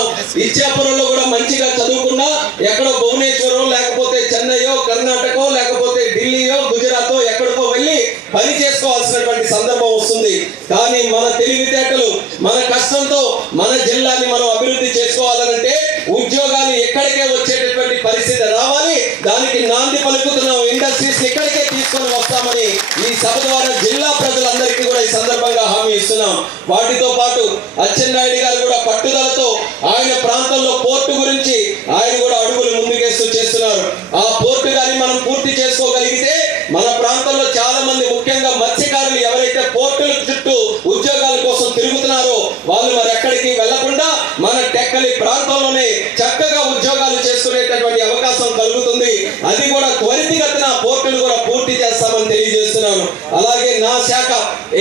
చూస్తున్నాం. ఇచ్చాపురంలో కూడా మంచిగా చదువుకున్నా ఎక్కడో భువనేశ్వరం లేకపోతే చెన్నైయో కర్ణాటకో లేకపోతే ఢిల్లీయో గుజరాతో ఎక్కడికో వెళ్ళి పని చేసుకోవాల్సినటువంటి సందర్భం వస్తుంది. కానీ మన తెలివితేటలు మన కష్టంతో మన జిల్లాని మనం అభివృద్ధి చేసుకోవాలంటే ఉద్యోగాలు ఎక్కడికే వచ్చేటటువంటి పరిస్థితి రావాలి. దానికి నాంది పలుకుతున్నాం. ఇండస్ట్రీస్ ఇక్కడికే తీసుకొని వస్తామని ఈ సభ ద్వారా జిల్లా ప్రజలందరికీ కూడా ఈ సందర్భంగా హామీ ఇస్తున్నాం. వాటితో పాటు అచ్చెన్నాయుడు గారు కూడా పట్టుదలతో ఆయన ప్రాంతంలో పోర్టు గురించి ఆయన కూడా అడుగులు ముందుకేస్తూ చేస్తున్నారు. ఆ పోర్టు కానీ మనం పూర్తి చేసుకోగలిగితే మన ప్రాంతంలో చాలా మంది ముఖ్యంగా మత్స్యకారులు ఎవరైతే పోర్టుల చుట్టూ ఉద్యోగాల కోసం తిరుగుతున్నారో వాళ్ళు మరి ఎక్కడికి వెళ్లకుండా మన టెక్కలి ప్రాంతంలోనే చక్కగా ఉద్యోగాలు చేసుకునేటటువంటి అవకాశం కలుగుతుంది. అది కూడా త్వరితగతిన పోర్టులు కూడా పూర్తి చేస్తామని తెలియజేస్తున్నాను. అలాగే నా శాఖ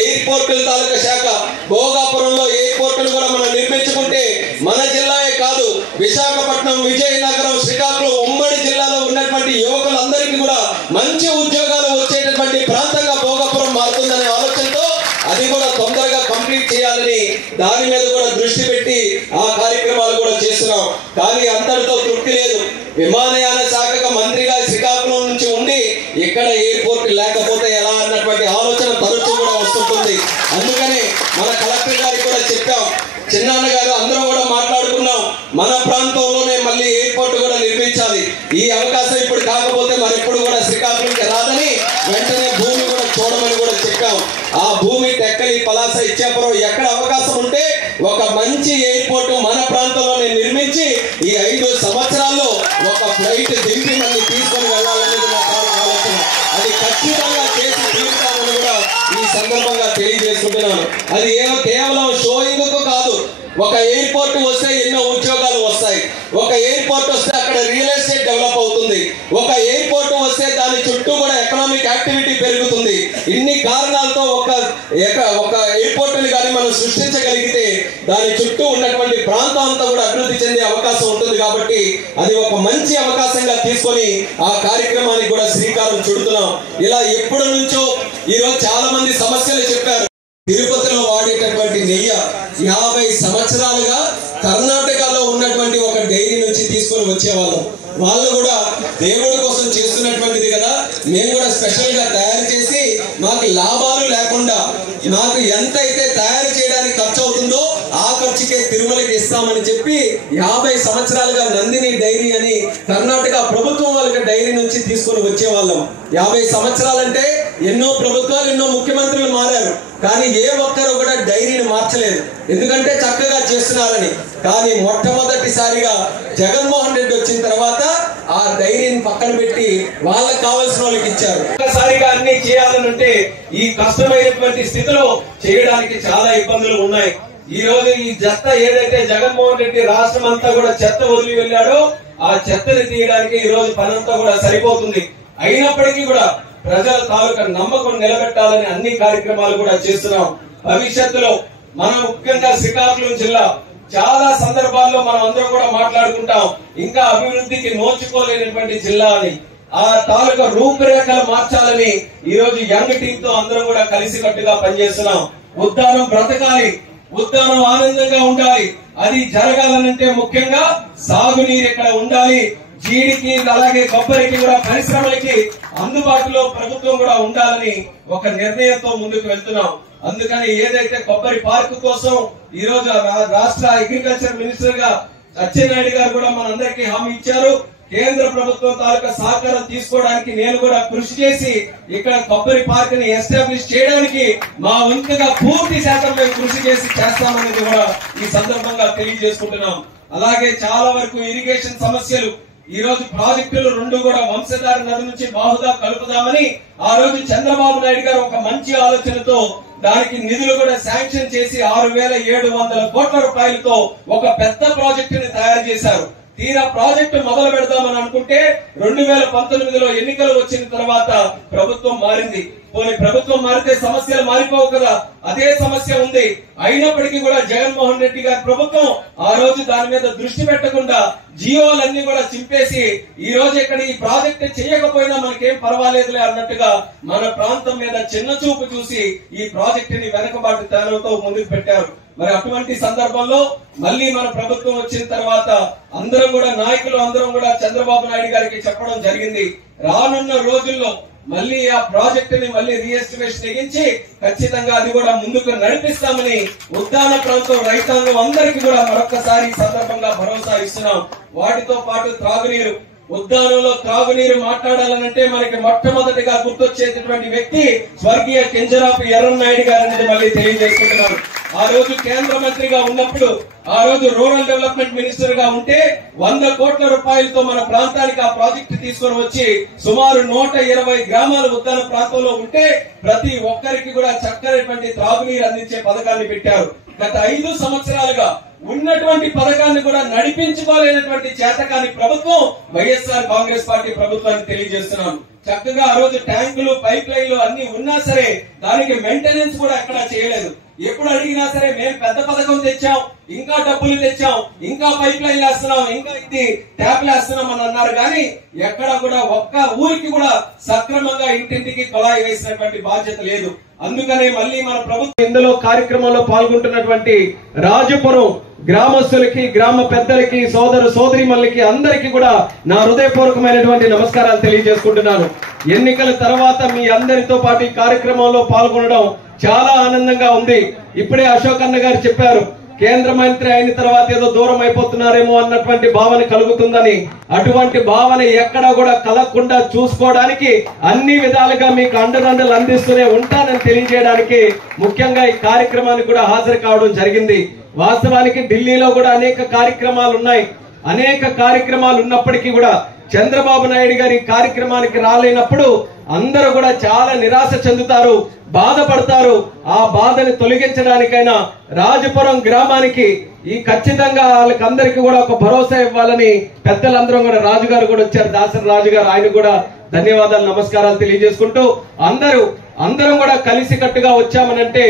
ఎయిర్పోర్టుల తాలూకా శాఖ భోగాపురంలో ఎయిర్పోర్టులు కూడా మనం నిర్మించుకుంటే మన జిల్లాయే కాదు విశాఖపట్నం, విజయనగరం, శ్రీకాకుళం ఉమ్మడి జిల్లాలో ఉన్నటువంటి యువకులందరికీ కూడా మంచి ఉద్యోగాలు వచ్చేటటువంటి ప్రాంతంగా భోగాపురం మారుతుందనే ఆలోచనతో అది కూడా తొందరగా కంప్లీట్ చేయాలని దాని మీద కూడా దృష్టి పెట్టి ఆ కార్యక్రమాలు కూడా చేస్తున్నాం. కానీ అంతటితో తృప్తి లేదు. విమానయాన శాఖగా మంత్రిగా శ్రీకాకుళం నుంచి ఉండి ఇక్కడ ఎయిర్పోర్ట్ లేకపోతే ఎలా అన్నటువంటి ఆలోచన తరచూ కూడా వస్తుంటుంది. అందుకని మన కలెక్టర్ గారికి కూడా చెప్పాం. చిన్నాన్న గారు అందరూ కూడా మాట్లాడుకున్నాం. మన ప్రాంతంలోనే మళ్ళీ ఎయిర్పోర్ట్ కూడా నిర్మించాలి. ఈ అవకాశం ఇప్పుడు కాకపోతే మరి ఎప్పుడు కూడా శ్రీకాకుళంకి రాదని వెంటనే భూమి కూడా చూడమని కూడా చెప్పాం. ఆ భూమి టెక్కలి, పలాస, ఇచ్చాపురం ఎక్కడ అవకాశం ఉంటే ఒక మంచి ఎయిర్పోర్ట్ మన ప్రాంతంలోనే నిర్మించి ఈ 5 సంవత్సరాల్లో ఒక ఫ్లైట్ దింపి మళ్ళీ తీసుకొని వెళ్ళాలనేది నా ఆలోచన. అది ఖచ్చితంగా చేసి తీరుతామని కూడా ఈ సందర్భంగా తెలియజేసుకుంటున్నాను. అది కేవలం షోయింగ్ కాదు. ఒక ఎయిర్పోర్ట్ వస్తే ఎన్నో ఉద్యోగాలు వస్తాయి. ఒక ఎయిర్పోర్ట్ వస్తే అక్కడ రియల్ ఎస్టేట్ డెవలప్ అవుతుంది. ఒక ఎయిర్పోర్ట్ వస్తే దాని చుట్టూ కూడా ఎకనామిక్ యాక్టివిటీ పెరుగుతుంది. ఇన్ని కారణాలతో ఒక ఎయిర్పోర్ట్ ని కానీ మనం సృష్టించగలిగితే దాని చుట్టూ ఉన్నటువంటి ప్రాంతం అంతా కూడా అభివృద్ధి చెందే అవకాశం ఉంటుంది. కాబట్టి అది ఒక మంచి అవకాశంగా తీసుకొని ఆ కార్యక్రమానికి కూడా శ్రీకారం చుడుతున్నాం. ఇలా ఎప్పటి నుంచో ఈరోజు చాలా మంది సమస్యలు చెప్పారు. తిరుపతిలో వాడేటటువంటి నెయ్యి 50 సంవత్సరాలుగా కర్ణాటకలో ఉన్నటువంటి ఒక డైరీ నుంచి తీసుకొని వచ్చేవాళ్ళం. వాళ్ళు కూడా దేవుడి కోసం చేస్తున్నటువంటిది కదా, మేము కూడా స్పెషల్ గా తయారు చేసి మాకు లాభాలు లేకుండా నాకు ఎంత అయితే తయారు చేయడానికి ఖర్చు అవుతుందో ఆ ఖర్చుకే తిరుమలకి ఇస్తామని చెప్పి 50 సంవత్సరాలుగా నందిని డైరీ అని కర్ణాటక ప్రభుత్వం వాళ్ళకి డైరీ నుంచి తీసుకొని వచ్చేవాళ్ళం. 50 సంవత్సరాలంటే ఎన్నో ప్రభుత్వాలు, ఎన్నో ముఖ్యమంత్రులు మారారు. కానీ ఏ ఒక్కరు కూడా డైరీని మార్చలేదు. ఎందుకంటే చక్కగా చేస్తున్నారని. కానీ మొట్టమొదటిసారిగా జగన్మోహన్ రెడ్డి వచ్చిన తర్వాత ఆ డైరీని పక్కన పెట్టి వాళ్ళకి కావాల్సిన వాళ్ళకి ఇచ్చారు. ఒక్కసారిగా అన్ని చేయాలనంటే ఈ కష్టమైనటువంటి స్థితిలో చేయడానికి చాలా ఇబ్బందులు ఉన్నాయి. ఈ రోజు ఈ చెత్త ఏదైతే జగన్మోహన్ రెడ్డి రాష్ట్రం అంతా కూడా చెత్త వదిలి వెళ్ళాడో ఆ చెత్తని తీయడానికి ఈ రోజు పనంతా కూడా సరిపోతుంది. అయినప్పటికీ కూడా ప్రజల తాలూకా నమ్మకం నిలబెట్టాలని అన్ని కార్యక్రమాలు కూడా చేస్తున్నాం. భవిష్యత్తులో మనం ముఖ్యంగా శ్రీకాకుళం జిల్లా చాలా సందర్భాల్లో మనం అందరం కూడా మాట్లాడుకుంటాం ఇంకా అభివృద్ధికి నోచుకోలేనటువంటి జిల్లా అని. ఆ తాలూకా రూపురేఖలు మార్చాలని ఈ రోజు యంగ్ టీమ్ తో అందరం కూడా కలిసికట్టుగా పనిచేస్తున్నాం. ఉద్దానం బ్రతకాలి, ఉద్దానం ఆనందంగా ఉండాలి. అది జరగాలనంటే ముఖ్యంగా సాగునీరు ఇక్కడ ఉండాలి. జీడికి అలాగే కొబ్బరికి కూడా పరిశ్రమలకి అందుబాటులో ప్రభుత్వం కూడా ఉండాలని ఒక నిర్ణయంతో ముందుకు వెళ్తున్నాం. అందుకని ఏదైతే కొబ్బరి పార్క్ కోసం ఈ రోజు రాష్ట్ర అగ్రికల్చర్ మినిస్టర్ గా అచ్చెన్నాయుడు గారు కూడా మనందరికీ హామీ ఇచ్చారు. కేంద్ర ప్రభుత్వం తాలూకా సహకారం తీసుకోవడానికి నేను కూడా కృషి చేసి ఇక్కడ కొబ్బరి పార్క్ ని ఎస్టాబ్లిష్ చేయడానికి మా వంతుగా పూర్తి శాతం మేము కృషి చేసి చేస్తామనేది కూడా ఈ సందర్భంగా తెలియజేసుకుంటున్నాం. అలాగే చాలా వరకు ఇరిగేషన్ సమస్యలు ఈ రోజు ప్రాజెక్టులు 2 కూడా వంశధార నది నుంచి బాహుదా కలుపుదామని ఆ రోజు చంద్రబాబు నాయుడు గారు ఒక మంచి ఆలోచనతో దానికి నిధులు కూడా శాంక్షన్ చేసి 6,700 కోట్ల రూపాయలతో ఒక పెద్ద ప్రాజెక్టుని తయారు చేశారు. తీరా ప్రాజెక్టు మొదలు పెడదామని అనుకుంటే 2019లో ఎన్నికలు వచ్చిన తర్వాత ప్రభుత్వం మారింది. పోనీ ప్రభుత్వం మారితే సమస్యలు మారిపోవు కదా, అదే సమస్య ఉంది. అయినప్పటికీ కూడా జగన్మోహన్ రెడ్డి గారి ప్రభుత్వం ఆ రోజు దాని మీద దృష్టి పెట్టకుండా జియోలన్నీ కూడా చింపేసి ఈ రోజు ఇక్కడ ఈ ప్రాజెక్టు చేయకపోయినా మనకేం పర్వాలేదులే అన్నట్టుగా మన ప్రాంతం మీద చిన్న చూపు చూసి ఈ ప్రాజెక్టుని వెనకబాటు తేనతో ముందుకు పెట్టారు. మరి అటువంటి సందర్భంలో మళ్ళీ మన ప్రభుత్వం వచ్చిన తర్వాత అందరం కూడా నాయకులు అందరం కూడా చంద్రబాబు నాయుడు గారికి చెప్పడం జరిగింది, రానున్న రోజుల్లో మళ్ళీ ఆ ప్రాజెక్ట్ ని మళ్ళీ రీఎస్టిమేషన్ ఎగించి ఖచ్చితంగా అది కూడా ముందుకు నడిపిస్తామని ఉద్యాన ప్రాంతం రైతాంగం అందరికీ కూడా మరొకసారి సందర్భంగా భరోసా ఇస్తున్నాం. వాటితో పాటు త్రాగునీరు, ఉద్యానంలో త్రాగునీరు మాట్లాడాలనంటే మనకి మొట్టమొదటిగా గుర్తొచ్చేటటువంటి వ్యక్తి స్వర్గీయ కింజరాపు ఎర్రన్నాయుడు గారు అనేది మళ్ళీ తెలియజేసుకుంటున్నారు. ఆ రోజు కేంద్ర మంత్రిగా ఉన్నప్పుడు, ఆ రోజు రూరల్ డెవలప్మెంట్ మినిస్టర్ గా ఉంటే 100 కోట్ల రూపాయలతో మన ప్రాంతానికి ఆ ప్రాజెక్టు తీసుకొని వచ్చి సుమారు 120 గ్రామాలు ఉద్యాన ప్రాంతంలో ఉంటే ప్రతి ఒక్కరికి కూడా చక్కనటువంటి త్రాగునీరు అందించే పథకాన్ని పెట్టారు. గత 5 సంవత్సరాలుగా ఉన్నటువంటి పథకాన్ని కూడా నడిపించుకోలేనటువంటి చేతకాని ప్రభుత్వం వైఎస్ఆర్ కాంగ్రెస్ పార్టీ ప్రభుత్వాన్ని తెలియజేస్తున్నాను. చక్కగా ఆ రోజు ట్యాంకులు, పైప్ లైన్లు అన్ని ఉన్నా సరే దానికి మెయింటెనెన్స్ కూడా ఎక్కడా చేయలేదు. ఎప్పుడు అడిగినా సరే మేము పెద్ద పథకం తెచ్చాం, ఇంకా డబ్బులు తెచ్చాం, ఇంకా పైప్ లైన్ వేస్తున్నాం, ఇంకా ఇది ట్యాప్లు వేస్తున్నాం అని అన్నారు. కానీ ఎక్కడ కూడా ఒక్క ఊరికి కూడా సక్రమంగా ఇంటింటికి కొలాయి వేసినటువంటి బాధ్యత లేదు. అందుకనే మళ్ళీ మన ప్రభుత్వం ఇందులో కార్యక్రమంలో పాల్గొంటున్నటువంటి రాజపురం గ్రామస్తులకి, గ్రామ పెద్దలకి, సోదర సోదరీమణులకి అందరికీ కూడా నా హృదయపూర్వకమైనటువంటి నమస్కారాలు తెలియజేసుకుంటున్నాను. ఎన్నికల తర్వాత మీ అందరితో పాటు ఈ కార్యక్రమంలో పాల్గొనడం చాలా ఆనందంగా ఉంది. ఇప్పుడే అశోక్ అన్న గారు చెప్పారు, కేంద్ర మంత్రి అయిన తర్వాత ఏదో దూరం అయిపోతున్నారేమో అన్నటువంటి భావన కలుగుతుందని. అటువంటి భావన ఎక్కడా కూడా కలగకుండా చూసుకోవడానికి అన్ని విధాలుగా మీకు అండదండలు అందిస్తూనే ఉంటానని తెలియజేయడానికి ముఖ్యంగా ఈ కార్యక్రమానికి కూడా హాజరు కావడం జరిగింది. వాస్తవానికి ఢిల్లీలో కూడా అనేక కార్యక్రమాలు ఉన్నాయి. అనేక కార్యక్రమాలు ఉన్నప్పటికీ కూడా చంద్రబాబు నాయుడు గారి కార్యక్రమానికి రాలేనప్పుడు అందరూ కూడా చాలా నిరాశ చెందుతారు, బాధపడతారు. ఆ బాధని తొలగించడానికైనా రాజపురం గ్రామానికి ఈ ఖచ్చితంగా వాళ్ళకందరికీ కూడా ఒక భరోసా ఇవ్వాలని పెద్దలందరం కూడా, రాజుగారు కూడా వచ్చారు, దాసరి రాజు గారు, ఆయన కూడా ధన్యవాదాలు, నమస్కారాలు తెలియజేసుకుంటూ అందరం కూడా కలిసికట్టుగా వచ్చామనంటే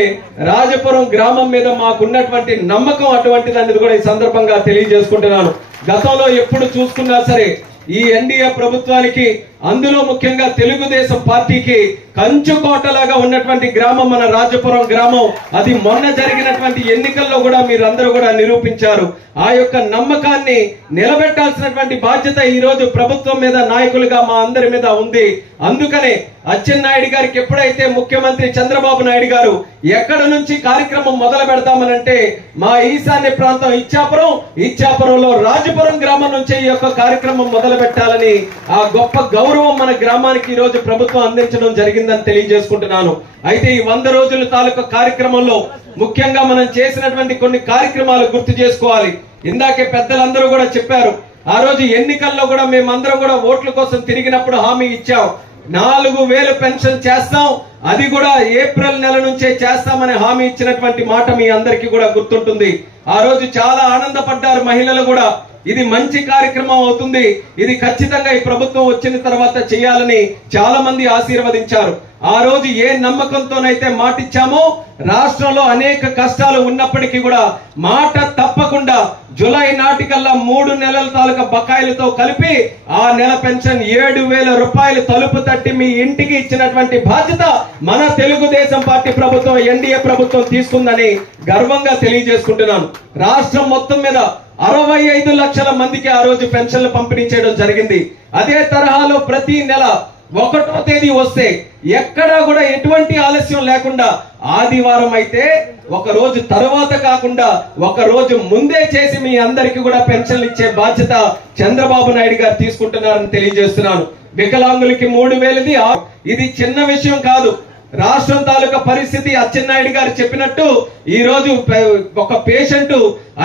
రాజపురం గ్రామం మీద మాకున్నటువంటి నమ్మకం అటువంటిది అనేది కూడా ఈ సందర్భంగా తెలియజేసుకుంటున్నాను. గతంలో ఎప్పుడు చూసుకున్నా సరే ఈ ఎన్డీఏ ప్రభుత్వానికి, అందులో ముఖ్యంగా తెలుగుదేశం పార్టీకి కంచుకోటలాగా ఉన్నటువంటి గ్రామం మన రాజపురం గ్రామం. అది మొన్న జరిగినటువంటి ఎన్నికల్లో కూడా మీరందరూ కూడా నిరూపించారు. ఆ యొక్క నమ్మకాన్ని నిలబెట్టాల్సినటువంటి బాధ్యత ఈ రోజు ప్రభుత్వం మీద, నాయకులుగా మా అందరి మీద ఉంది. అందుకనే అచ్చెన్నాయుడు గారికి ఎప్పుడైతే ముఖ్యమంత్రి చంద్రబాబు నాయుడు గారు ఎక్కడ నుంచి కార్యక్రమం మొదలు పెడతామనంటే మా ఈశాన్య ప్రాంతం ఇచ్చాపురంలో రాజపురం గ్రామం నుంచి ఈ యొక్క కార్యక్రమం మొదలు పెట్టాలని ఆ గొప్ప గౌరవం మన గ్రామానికి ఈ రోజు ప్రభుత్వం అందించడం జరిగిందని తెలియజేసుకుంటున్నాను. అయితే ఈ 100 రోజుల తాలూకా కార్యక్రమంలో ముఖ్యంగా మనం చేసినటువంటి కొన్ని కార్యక్రమాలు గుర్తు చేసుకోవాలి. ఇందాకే పెద్దలందరూ కూడా చెప్పారు, ఆ రోజు ఎన్నికల్లో కూడా మేమందరం కూడా ఓట్ల కోసం తిరిగినప్పుడు హామీ ఇచ్చాం, 4000 పెన్షన్ చేస్తాం, అది కూడా ఏప్రిల్ నెల నుంచే చేస్తామని హామీ ఇచ్చినటువంటి మాట మీ అందరికీ కూడా గుర్తుంటుంది. ఆ రోజు చాలా ఆనందపడ్డారు మహిళలు కూడా. ఇది మంచి కార్యక్రమం అవుతుంది, ఇది ఖచ్చితంగా ఈ ప్రభుత్వం వచ్చిన తర్వాత చేయాలని చాలా మంది ఆశీర్వదించారు. ఆ రోజు ఏ నమ్మకంతోనైతే మాటిచ్చామో, రాష్ట్రంలో అనేక కష్టాలు ఉన్నప్పటికీ కూడా మాట తప్పకుండా జూలై నాటికల్లా 3 నెలల తాలూకా బకాయిలతో కలిపి ఆ నెల పెన్షన్ 7000 రూపాయలు తలుపు తట్టి మీ ఇంటికి ఇచ్చినటువంటి బాధ్యత మన తెలుగుదేశం పార్టీ ప్రభుత్వం, ఎన్డీఏ ప్రభుత్వం తీసుకుందని గర్వంగా తెలియజేసుకుంటున్నాను. రాష్ట్రం మొత్తం మీద 65 లక్షల మందికి ఆ రోజు పెన్షన్లు పంపిణీ చేయడం జరిగింది. అదే తరహాలో ప్రతి నెల 1వ తేదీ వస్తే ఎక్కడా కూడా ఎటువంటి ఆలస్యం లేకుండా ఆదివారం అయితే ఒక రోజు తర్వాత కాకుండా ఒక రోజు ముందే చేసి మీ అందరికీ కూడా పెన్షన్లు ఇచ్చే బాధ్యత చంద్రబాబు నాయుడు గారు తీసుకుంటున్నారని తెలియజేస్తున్నాను. వికలాంగులకి 3000 ఇది చిన్న విషయం కాదు. రాష్ట్రం తాలూకా పరిస్థితి అచ్చెన్నాయుడు గారు చెప్పినట్టు ఈ రోజు ఒక పేషెంట్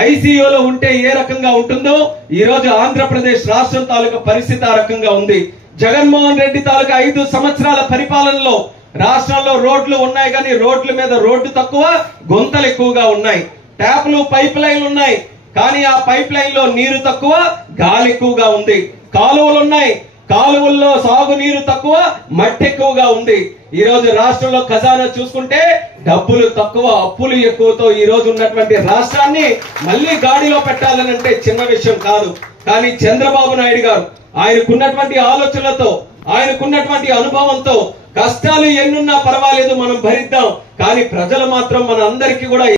ఐసీయూలో ఉంటే ఏ రకంగా ఉంటుందో ఈ రోజు ఆంధ్రప్రదేశ్ రాష్ట్రం తాలూకా పరిస్థితి ఆ రకంగా ఉంది. జగన్మోహన్ రెడ్డి తాలూకా 5 సంవత్సరాల పరిపాలనలో రాష్ట్రంలో రోడ్లు ఉన్నాయి, కానీ రోడ్ల మీద రోడ్డు తక్కువ, గుంతలు ఎక్కువగా ఉన్నాయి. ట్యాప్లు, పైప్ లైన్లు ఉన్నాయి, కానీ ఆ పైప్ లైన్ లో నీరు తక్కువ, గాలి ఎక్కువగా ఉంది. కాలువలు ఉన్నాయి, కాలువల్లో సాగునీరు తక్కువ, మట్టి ఎక్కువగా ఉంది. ఈ రోజు రాష్ట్రంలో ఖజానా చూసుకుంటే డబ్బులు తక్కువ, అప్పులు ఎక్కువతో ఈ రోజు ఉన్నటువంటి రాష్ట్రాన్ని మళ్ళీ గాడిలో పెట్టాలనంటే చిన్న విషయం కాదు. కానీ చంద్రబాబు నాయుడు గారు ఆయనకున్నటువంటి ఆలోచనలతో, ఆయనకున్నటువంటి అనుభవంతో కష్టాలు ఎన్నున్నా పర్వాలేదు మనం భరిద్దాం, కానీ ప్రజలు మాత్రం మన అందరికీ కూడా